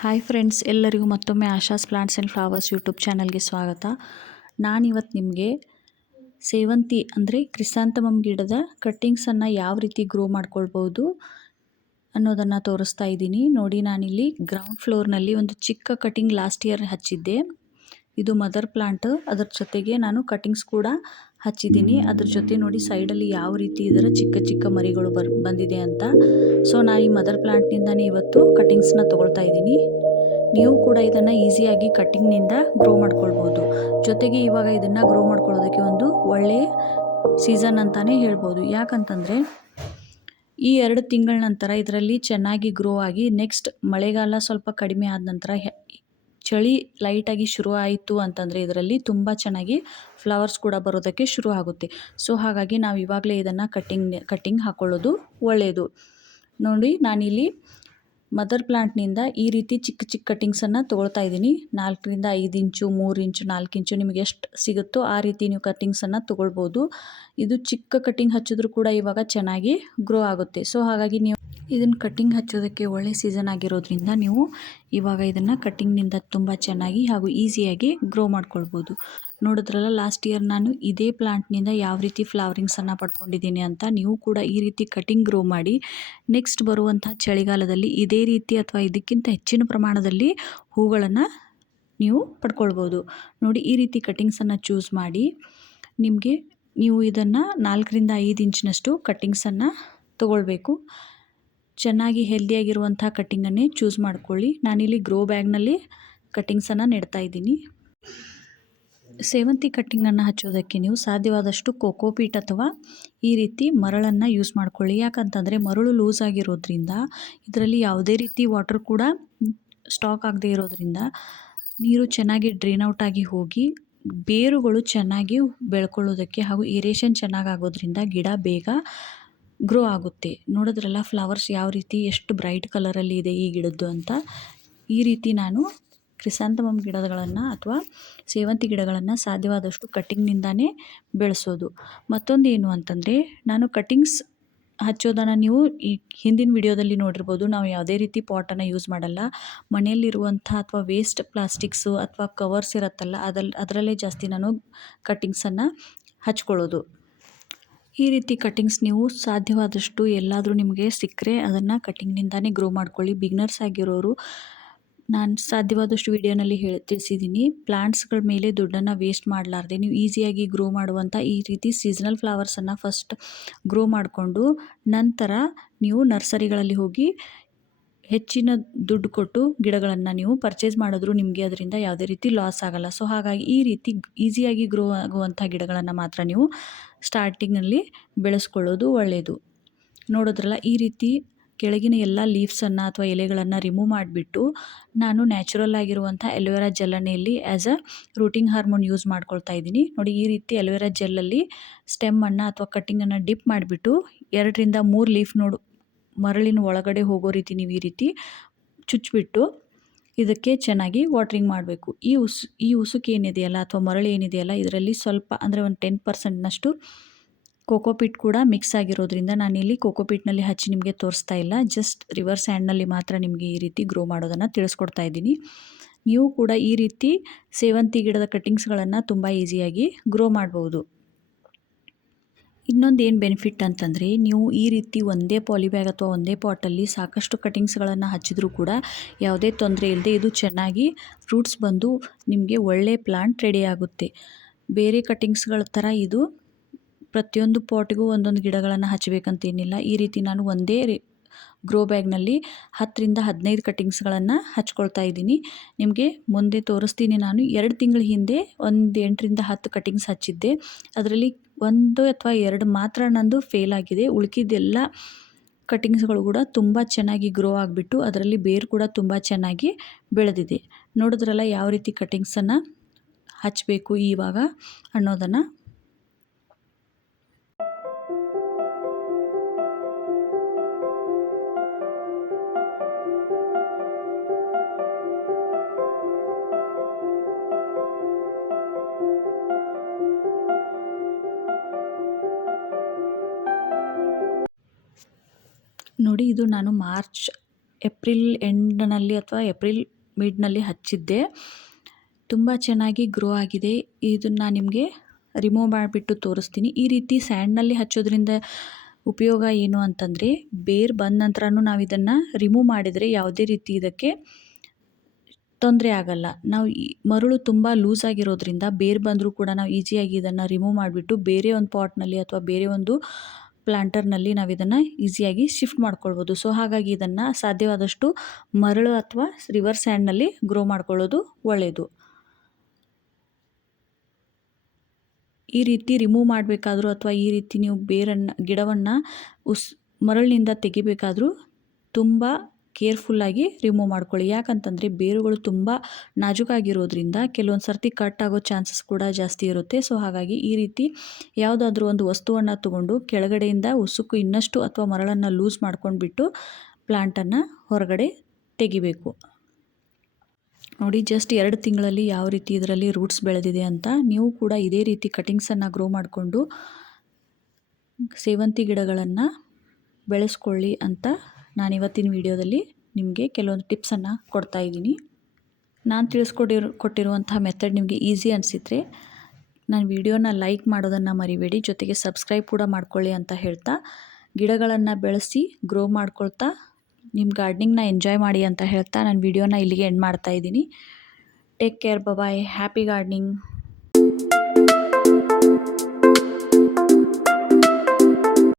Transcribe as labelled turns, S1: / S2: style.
S1: Hi friends ಎಲ್ಲರಿಗೂ ಮತ್ತೊಮ್ಮೆ Asha's plants and flowers YouTube ಚಾನಲ್ಗೆ ಸ್ವಾಗತ. ನಾನಿವತ್ತು ನಿಮಗೆ ಸೇವಂತಿ ಅಂದರೆ ಕ್ರಿಸಾಂತಮಮ್ ಗಿಡದ ಕಟ್ಟಿಂಗ್ಸನ್ನು ಯಾವ ರೀತಿ ಗ್ರೋ ಮಾಡ್ಕೊಳ್ಬೋದು ಅನ್ನೋದನ್ನು ತೋರಿಸ್ತಾ ಇದ್ದೀನಿ. ನೋಡಿ, ನಾನಿಲ್ಲಿ ಗ್ರೌಂಡ್ ಫ್ಲೋರ್ನಲ್ಲಿ ಒಂದು ಚಿಕ್ಕ ಕಟಿಂಗ್ ಲಾಸ್ಟ್ ಇಯರ್ ಹಚ್ಚಿದ್ದೆ. ಇದು ಮದರ್ ಪ್ಲಾಂಟ್ ಅದರ ಜೊತೆಗೆ ನಾನು ಕಟಿಂಗ್ಸ್ ಕೂಡ ಹಚ್ಚಿದ್ದೀನಿ. ಅದ್ರ ಜೊತೆ ನೋಡಿ ಸೈಡಲ್ಲಿ ಯಾವ ರೀತಿ ಇದರ ಚಿಕ್ಕ ಚಿಕ್ಕ ಮರಿಗಳು ಬರ್, ಬಂದಿದೆ ಅಂತ. ಸೊ ನಾನು ಈ ಮದರ್ ಪ್ಲಾಂಟ್ನಿಂದನೇ ಇವತ್ತು ಕಟಿಂಗ್ಸ್ನ ತೊಗೊಳ್ತಾ ಇದ್ದೀನಿ. ನೀವು ಕೂಡ ಇದನ್ನು ಈಸಿಯಾಗಿ ಕಟ್ಟಿಂಗ್ನಿಂದ ಗ್ರೋ ಮಾಡ್ಕೊಳ್ಬೋದು. ಜೊತೆಗೆ ಇವಾಗ ಇದನ್ನು ಗ್ರೋ ಮಾಡ್ಕೊಳ್ಳೋದಕ್ಕೆ ಒಂದು ಒಳ್ಳೆಯ ಸೀಸನ್ ಅಂತಲೇ ಹೇಳ್ಬೋದು. ಯಾಕಂತಂದರೆ, ಈ ಎರಡು ತಿಂಗಳ ನಂತರ ಇದರಲ್ಲಿ ಚೆನ್ನಾಗಿ ಗ್ರೋ ಆಗಿ ನೆಕ್ಸ್ಟ್ ಮಳೆಗಾಲ ಸ್ವಲ್ಪ ಕಡಿಮೆ ಆದ ನಂತರ ಚಳಿ ಲೈಟಾಗಿ ಶುರು ಆಯಿತು ಅಂತಂದರೆ ಇದರಲ್ಲಿ ತುಂಬ ಚೆನ್ನಾಗಿ ಫ್ಲವರ್ಸ್ ಕೂಡ ಬರೋದಕ್ಕೆ ಶುರು ಆಗುತ್ತೆ. ಸೊ ಹಾಗಾಗಿ ನಾವು ಇವಾಗಲೇ ಇದನ್ನು ಕಟ್ಟಿಂಗ್ ಕಟ್ಟಿಂಗ್ ಹಾಕ್ಕೊಳ್ಳೋದು ಒಳ್ಳೆಯದು ನೋಡಿ, ನಾನಿಲ್ಲಿ ಮದರ್ ಪ್ಲಾಂಟ್ನಿಂದ ಈ ರೀತಿ ಚಿಕ್ಕ ಚಿಕ್ಕ ಕಟ್ಟಿಂಗ್ಸನ್ನು ತೊಗೊಳ್ತಾ ಇದ್ದೀನಿ. ನಾಲ್ಕರಿಂದ ಐದು ಇಂಚು, ಮೂರು ಇಂಚು, ನಾಲ್ಕು ಇಂಚು ನಿಮಗೆ ಎಷ್ಟು ಸಿಗುತ್ತೋ ಆ ರೀತಿ ನೀವು ಕಟ್ಟಿಂಗ್ಸನ್ನು ತೊಗೊಳ್ಬೋದು. ಇದು ಚಿಕ್ಕ ಕಟ್ಟಿಂಗ್ ಹಚ್ಚಿದ್ರೂ ಕೂಡ ಇವಾಗ ಚೆನ್ನಾಗಿ ಗ್ರೋ ಆಗುತ್ತೆ. ಸೊ ಹಾಗಾಗಿ ನೀವು ಇದನ್ನು ಕಟ್ಟಿಂಗ್ ಹಚ್ಚೋದಕ್ಕೆ ಒಳ್ಳೆ ಸೀಸನ್ ಆಗಿರೋದ್ರಿಂದ ನೀವು ಇವಾಗ ಇದನ್ನು ಕಟ್ಟಿಂಗ್ನಿಂದ ತುಂಬ ಚೆನ್ನಾಗಿ ಹಾಗೂ ಈಸಿಯಾಗಿ ಗ್ರೋ ಮಾಡ್ಕೊಳ್ಬೋದು. ನೋಡಿದ್ರಲ್ಲ ಲಾಸ್ಟ್ ಇಯರ್ ನಾನು ಇದೇ ಪ್ಲಾಂಟ್ನಿಂದ ಯಾವ ರೀತಿ ಫ್ಲವರಿಂಗ್ಸನ್ನು ಪಡ್ಕೊಂಡಿದ್ದೀನಿ ಅಂತ ನೀವು ಕೂಡ ಈ ರೀತಿ ಕಟಿಂಗ್ ಗ್ರೋ ಮಾಡಿ ನೆಕ್ಸ್ಟ್ ಬರುವಂಥ ಚಳಿಗಾಲದಲ್ಲಿ ಇದೇ ರೀತಿ ಅಥವಾ ಇದಕ್ಕಿಂತ ಹೆಚ್ಚಿನ ಪ್ರಮಾಣದಲ್ಲಿ ಹೂಗಳನ್ನು ನೀವು ಪಡ್ಕೊಳ್ಬೋದು. ನೋಡಿ, ಈ ರೀತಿ ಕಟಿಂಗ್ಸನ್ನು ಚೂಸ್ ಮಾಡಿ ನಿಮಗೆ ನೀವು ಇದನ್ನು ನಾಲ್ಕರಿಂದ ಐದು ಇಂಚಿನಷ್ಟು ಕಟ್ಟಿಂಗ್ಸನ್ನು ತೊಗೊಳ್ಬೇಕು. ಚೆನ್ನಾಗಿ ಹೆಲ್ದಿಯಾಗಿರುವಂಥ ಕಟ್ಟಿಂಗನ್ನೇ ಚೂಸ್ ಮಾಡ್ಕೊಳ್ಳಿ. ನಾನಿಲ್ಲಿ ಗ್ರೋ ಬ್ಯಾಗ್ನಲ್ಲಿ ಕಟ್ಟಿಂಗ್ಸನ್ನು ನೆಡ್ತಾ ಇದ್ದೀನಿ. ಸೇವಂತಿ ಕಟ್ಟಿಂಗನ್ನು ಹಚ್ಚೋದಕ್ಕೆ ನೀವು ಸಾಧ್ಯವಾದಷ್ಟು ಕೋಕೋಪೀಟ್ ಅಥವಾ ಈ ರೀತಿ ಮರಳನ್ನು ಯೂಸ್ ಮಾಡ್ಕೊಳ್ಳಿ. ಯಾಕಂತಂದರೆ ಮರಳು ಲೂಸ್ ಆಗಿರೋದ್ರಿಂದ ಇದರಲ್ಲಿ ಯಾವುದೇ ರೀತಿ ವಾಟರ್ ಕೂಡ ಸ್ಟಾಕ್ ಆಗದೆ ಇರೋದ್ರಿಂದ ನೀರು ಚೆನ್ನಾಗಿ ಡ್ರೈನ್ ಔಟ್ ಆಗಿ ಹೋಗಿ ಬೇರುಗಳು ಚೆನ್ನಾಗಿ ಬೆಳ್ಕೊಳ್ಳೋದಕ್ಕೆ ಹಾಗೂ ಏರೇಷನ್ ಚೆನ್ನಾಗಿ ಆಗೋದ್ರಿಂದ ಗಿಡ ಬೇಗ ಗ್ರೋ ಆಗುತ್ತೆ. ನೋಡಿದ್ರಲ್ಲ ಫ್ಲವರ್ಸ್ ಯಾವ ರೀತಿ, ಎಷ್ಟು ಬ್ರೈಟ್ ಕಲರಲ್ಲಿ ಇದೆ ಈ ಗಿಡದ್ದು ಅಂತ. ಈ ರೀತಿ ನಾನು ಕ್ರಿಸಾಂತಮಮ್ ಗಿಡಗಳನ್ನು ಅಥವಾ ಸೇವಂತಿ ಗಿಡಗಳನ್ನು ಸಾಧ್ಯವಾದಷ್ಟು ಕಟ್ಟಿಂಗ್ನಿಂದಾನೇ ಬೆಳೆಸೋದು. ಮತ್ತೊಂದು ಏನು ಅಂತಂದರೆ, ನಾನು ಕಟ್ಟಿಂಗ್ಸ್ ಹಚ್ಚೋದನ್ನು ನೀವು ಈ ಹಿಂದಿನ ವಿಡಿಯೋದಲ್ಲಿ ನೋಡಿರ್ಬೋದು. ನಾವು ಯಾವುದೇ ರೀತಿ ಪಾಟನ್ನು ಯೂಸ್ ಮಾಡಲ್ಲ. ಮನೆಯಲ್ಲಿರುವಂಥ ಅಥವಾ ವೇಸ್ಟ್ ಪ್ಲಾಸ್ಟಿಕ್ಸು ಅಥವಾ ಕವರ್ಸ್ ಇರುತ್ತಲ್ಲ ಅದಲ್ಲಿ ಅದರಲ್ಲೇ ಜಾಸ್ತಿ ನಾನು ಕಟ್ಟಿಂಗ್ಸನ್ನು ಹಚ್ಕೊಳ್ಳೋದು. ಈ ರೀತಿ ಕಟ್ಟಿಂಗ್ಸ್ ನೀವು ಸಾಧ್ಯವಾದಷ್ಟು ಎಲ್ಲಾದರೂ ನಿಮಗೆ ಸಿಕ್ಕರೆ ಅದನ್ನು ಕಟ್ಟಿಂಗ್ನಿಂದಾನೇ ಗ್ರೋ ಮಾಡ್ಕೊಳ್ಳಿ. ಬಿಗ್ನರ್ಸ್ ಆಗಿರೋರು ನಾನು ಸಾಧ್ಯವಾದಷ್ಟು ವಿಡಿಯೋನಲ್ಲಿ ಹೇಳಿ ತಿಳಿಸಿದ್ದೀನಿ ಪ್ಲ್ಯಾಂಟ್ಸ್ಗಳ ಮೇಲೆ ದುಡ್ಡನ್ನು ವೇಸ್ಟ್ ಮಾಡಲಾರ್ದೆ, ನೀವು ಈಸಿಯಾಗಿ ಗ್ರೋ ಮಾಡುವಂಥ ಈ ರೀತಿ ಸೀಸನಲ್ ಫ್ಲವರ್ಸನ್ನು ಫಸ್ಟ್ ಗ್ರೋ ಮಾಡಿಕೊಂಡು ನಂತರ ನೀವು ನರ್ಸರಿಗಳಲ್ಲಿ ಹೋಗಿ ಹೆಚ್ಚಿನ ದುಡ್ಡು ಕೊಟ್ಟು ಗಿಡಗಳನ್ನು ನೀವು ಪರ್ಚೇಸ್ ಮಾಡಿದ್ರೂ ನಿಮಗೆ ಅದರಿಂದ ಯಾವುದೇ ರೀತಿ ಲಾಸ್ ಆಗೋಲ್ಲ. ಸೊ ಹಾಗಾಗಿ ಈ ರೀತಿ ಈಸಿಯಾಗಿ ಗ್ರೋ ಆಗುವಂಥ ಗಿಡಗಳನ್ನು ಮಾತ್ರ ನೀವು ಸ್ಟಾರ್ಟಿಂಗಲ್ಲಿ ಬೆಳೆಸ್ಕೊಳ್ಳೋದು ಒಳ್ಳೆಯದು ನೋಡೋದ್ರಲ್ಲ ಈ ರೀತಿ ಕೆಳಗಿನ ಎಲ್ಲ ಲೀವ್ಸನ್ನು ಅಥವಾ ಎಲೆಗಳನ್ನು ರಿಮೂವ್ ಮಾಡಿಬಿಟ್ಟು ನಾನು ನ್ಯಾಚುರಲ್ ಆಗಿರುವಂಥ ಎಲೋವೆರಾ ಜೆಲ್ಲನ್ನು ಇಲ್ಲಿ as a rooting hormone use ಮಾಡ್ಕೊಳ್ತಾ ಇದ್ದೀನಿ. ನೋಡಿ ಈ ರೀತಿ ಎಲೋವೆರಾ ಜೆಲ್ಲಲ್ಲಿ ಸ್ಟೆಮ್ಮನ್ನು ಅಥವಾ ಕಟ್ಟಿಂಗನ್ನು ಡಿಪ್ ಮಾಡಿಬಿಟ್ಟು ಎರಡರಿಂದ ಮೂರು ಲೀಫ್ ನೋಡು ಮರಳಿನ ಒಳಗಡೆ ಹೋಗೋ ರೀತಿ ನೀವು ಈ ರೀತಿ ಚುಚ್ಚಿಬಿಟ್ಟು ಇದಕ್ಕೆ ಚೆನ್ನಾಗಿ ವಾಟ್ರಿಂಗ್ ಮಾಡಬೇಕು. ಈ ಉಸು, ಈ ಉಸುಕು ಏನಿದೆಯಲ್ಲ ಅಥವಾ ಮರಳು ಏನಿದೆಯಲ್ಲ ಇದರಲ್ಲಿ ಸ್ವಲ್ಪ ಅಂದರೆ ಒಂದು ಟೆನ್ ಪರ್ಸೆಂಟ್ನಷ್ಟು ಕೋಕೋಪಿಟ್ ಕೂಡ ಮಿಕ್ಸ್ ಆಗಿರೋದ್ರಿಂದ ನಾನಿಲ್ಲಿ ಕೋಕೋಪಿಟ್ನಲ್ಲಿ ಹಚ್ಚಿ ನಿಮಗೆ ತೋರಿಸ್ತಾ ಇಲ್ಲ. ಜಸ್ಟ್ ರಿವರ್ಸ್ ಹ್ಯಾಂಡ್ನಲ್ಲಿ ಮಾತ್ರ ನಿಮಗೆ ಈ ರೀತಿ ಗ್ರೋ ಮಾಡೋದನ್ನು ತಿಳಿಸ್ಕೊಡ್ತಾ ಇದ್ದೀನಿ. ನೀವು ಕೂಡ ಈ ರೀತಿ ಸೇವಂತಿ ಗಿಡದ ಕಟ್ಟಿಂಗ್ಸ್ಗಳನ್ನು ತುಂಬ ಈಸಿಯಾಗಿ ಗ್ರೋ ಮಾಡ್ಬೋದು. ಇನ್ನೊಂದು ಏನು ಬೆನಿಫಿಟ್ ಅಂತಂದರೆ, ನೀವು ಈ ರೀತಿ ಒಂದೇ ಪಾಲಿಬ್ಯಾಗ್ ಅಥವಾ ಒಂದೇ ಪಾಟಲ್ಲಿ ಸಾಕಷ್ಟು ಕಟಿಂಗ್ಸ್ಗಳನ್ನು ಹಚ್ಚಿದ್ರೂ ಕೂಡ ಯಾವುದೇ ತೊಂದರೆ ಇಲ್ಲದೆ ಇದು ಚೆನ್ನಾಗಿ ಫ್ರೂಟ್ಸ್ ಬಂದು ನಿಮಗೆ ಒಳ್ಳೆ ಪ್ಲಾಂಟ್ ರೆಡಿ ಆಗುತ್ತೆ. ಬೇರೆ ಕಟಿಂಗ್ಸ್ಗಳ ಥರ ಇದು ಪ್ರತಿಯೊಂದು ಪಾಟಿಗೂ ಒಂದೊಂದು ಗಿಡಗಳನ್ನು ಹಚ್ಚಬೇಕಂತೇನಿಲ್ಲ ಈ ರೀತಿ ನಾನು ಒಂದೇ ಗ್ರೋ ಬ್ಯಾಗ್ನಲ್ಲಿ ಹತ್ತರಿಂದ ಹದಿನೈದು ಕಟ್ಟಿಂಗ್ಸ್ಗಳನ್ನು ಹಚ್ಕೊಳ್ತಾ ಇದ್ದೀನಿ. ನಿಮಗೆ ಮುಂದೆ ತೋರಿಸ್ತೀನಿ ನಾನು. ಎರಡು ತಿಂಗಳ ಹಿಂದೆ ಒಂದು ಎಂಟರಿಂದ ಹತ್ತು ಕಟ್ಟಿಂಗ್ಸ್ ಹಚ್ಚಿದ್ದೆ. ಅದರಲ್ಲಿ ಒಂದು ಅಥವಾ ಎರಡು ಮಾತ್ರ ನಂದು ಫೇಲ್ ಆಗಿದೆ. ಉಳ್ಕಿದ್ದೆಲ್ಲ ಕಟ್ಟಿಂಗ್ಸ್ಗಳು ಕೂಡ ತುಂಬ ಚೆನ್ನಾಗಿ ಗ್ರೋ ಆಗಿಬಿಟ್ಟು ಅದರಲ್ಲಿ ಬೇರು ಕೂಡ ತುಂಬ ಚೆನ್ನಾಗಿ ಬೆಳೆದಿದೆ. ನೋಡಿದ್ರಲ್ಲ ಯಾವ ರೀತಿ ಕಟ್ಟಿಂಗ್ಸನ್ನು ಹಚ್ಚಬೇಕು ಇವಾಗ ಅನ್ನೋದನ್ನು ನೋಡಿ ಇದು ನಾನು ಮಾರ್ಚ್, ಏಪ್ರಿಲ್ ಎಂಡ್ನಲ್ಲಿ ಅಥವಾ ಏಪ್ರಿಲ್ ಮಿಡ್ನಲ್ಲಿ ಹಚ್ಚಿದ್ದೆ. ತುಂಬ ಚೆನ್ನಾಗಿ ಗ್ರೋ ಆಗಿದೆ. ಇದನ್ನು ನಿಮಗೆ ರಿಮೂವ್ ಮಾಡಿಬಿಟ್ಟು ತೋರಿಸ್ತೀನಿ. ಈ ರೀತಿ ಸ್ಯಾಂಡ್ನಲ್ಲಿ ಹಚ್ಚೋದ್ರಿಂದ ಉಪಯೋಗ ಏನು ಅಂತಂದರೆ, ಬೇರು ಬಂದ ನಂತರನೂ ನಾವು ಇದನ್ನು ರಿಮೂವ್ ಮಾಡಿದರೆ ಯಾವುದೇ ರೀತಿ ಇದಕ್ಕೆ ತೊಂದರೆ ಆಗಲ್ಲ. ನಾವು ಈ ಮರಳು ತುಂಬ ಲೂಸ್ ಆಗಿರೋದ್ರಿಂದ ಬೇರು ಬಂದರೂ ಕೂಡ ನಾವು ಈಸಿಯಾಗಿ ಇದನ್ನು ರಿಮೂವ್ ಮಾಡಿಬಿಟ್ಟು ಬೇರೆ ಒಂದು ಪಾಟ್ನಲ್ಲಿ ಅಥವಾ ಬೇರೆ ಒಂದು ಪ್ಲ್ಯಾಂಟರ್ನಲ್ಲಿ ನಾವು ಇದನ್ನು ಈಸಿಯಾಗಿ ಶಿಫ್ಟ್ ಮಾಡ್ಕೊಳ್ಬೋದು. ಸೊ ಹಾಗಾಗಿ ಇದನ್ನು ಸಾಧ್ಯವಾದಷ್ಟು ಮರಳು ಅಥವಾ ರಿವರ್ ಹ್ಯಾಂಡ್ನಲ್ಲಿ ಗ್ರೋ ಮಾಡ್ಕೊಳ್ಳೋದು ಒಳ್ಳೆಯದು ಈ ರೀತಿ ರಿಮೂವ್ ಮಾಡಬೇಕಾದ್ರೂ ಅಥವಾ ಈ ರೀತಿ ನೀವು ಬೇರನ್ನು, ಗಿಡವನ್ನು ಉಸ್ ಮರಳಿನಿಂದ ತೆಗಿಬೇಕಾದ್ರೂ ತುಂಬ ಕೇರ್ಫುಲ್ಲಾಗಿ ರಿಮೂವ್ ಮಾಡ್ಕೊಳ್ಳಿ. ಯಾಕಂತಂದರೆ ಬೇರುಗಳು ತುಂಬ ನಾಜೂಕಾಗಿರೋದ್ರಿಂದ ಕೆಲವೊಂದು ಸರ್ತಿ ಕಟ್ ಆಗೋ ಚಾನ್ಸಸ್ ಕೂಡ ಜಾಸ್ತಿ ಇರುತ್ತೆ. ಸೊ ಹಾಗಾಗಿ ಈ ರೀತಿ ಯಾವುದಾದ್ರೂ ಒಂದು ವಸ್ತುವನ್ನು ತಗೊಂಡು ಕೆಳಗಡೆಯಿಂದ ಉಸುಕು ಇನ್ನಷ್ಟು ಅಥವಾ ಮರಳನ್ನು ಲೂಸ್ ಮಾಡ್ಕೊಂಡ್ಬಿಟ್ಟು ಪ್ಲ್ಯಾಂಟನ್ನು ಹೊರಗಡೆ ತೆಗಿಬೇಕು. ನೋಡಿ ಜಸ್ಟ್ ಎರಡು ತಿಂಗಳಲ್ಲಿ ಯಾವ ರೀತಿ ಇದರಲ್ಲಿ ರೂಟ್ಸ್ ಬೆಳೆದಿದೆ ಅಂತ ನೀವು ಕೂಡ ಇದೇ ರೀತಿ ಕಟಿಂಗ್ಸನ್ನು ಗ್ರೋ ಮಾಡಿಕೊಂಡು ಸೇವಂತಿ ಗಿಡಗಳನ್ನು ಬೆಳೆಸ್ಕೊಳ್ಳಿ ಅಂತ ನಾನು ಇವತ್ತಿನ ವಿಡಿಯೋದಲ್ಲಿ ನಿಮಗೆ ಕೆಲವೊಂದು ಟಿಪ್ಸನ್ನು ಕೊಡ್ತಾ ಇದ್ದೀನಿ. ನಾನು ತಿಳಿಸ್ಕೊಟ್ಟಿರೋ ಕೊಟ್ಟಿರುವಂಥ ಮೆಥಡ್ ನಿಮಗೆ ಈಸಿ ಅನಿಸಿದರೆ ನಾನು ವಿಡಿಯೋನ ಲೈಕ್ ಮಾಡೋದನ್ನು ಮರಿಬೇಡಿ, ಜೊತೆಗೆ ಸಬ್ಸ್ಕ್ರೈಬ್ ಕೂಡ ಮಾಡ್ಕೊಳ್ಳಿ ಅಂತ ಹೇಳ್ತಾ ಗಿಡಗಳನ್ನು ಬೆಳೆಸಿ, ಗ್ರೋ ಮಾಡ್ಕೊಳ್ತಾ ನಿಮ್ಮ ಗಾರ್ಡ್ನಿಂಗ್ನ ಎಂಜಾಯ್ ಮಾಡಿ ಅಂತ ಹೇಳ್ತಾ ನಾನು ವಿಡಿಯೋನ ಇಲ್ಲಿಗೆ ಎಂಡ್ ಮಾಡ್ತಾ ಇದ್ದೀನಿ. Take care bye happy gardening.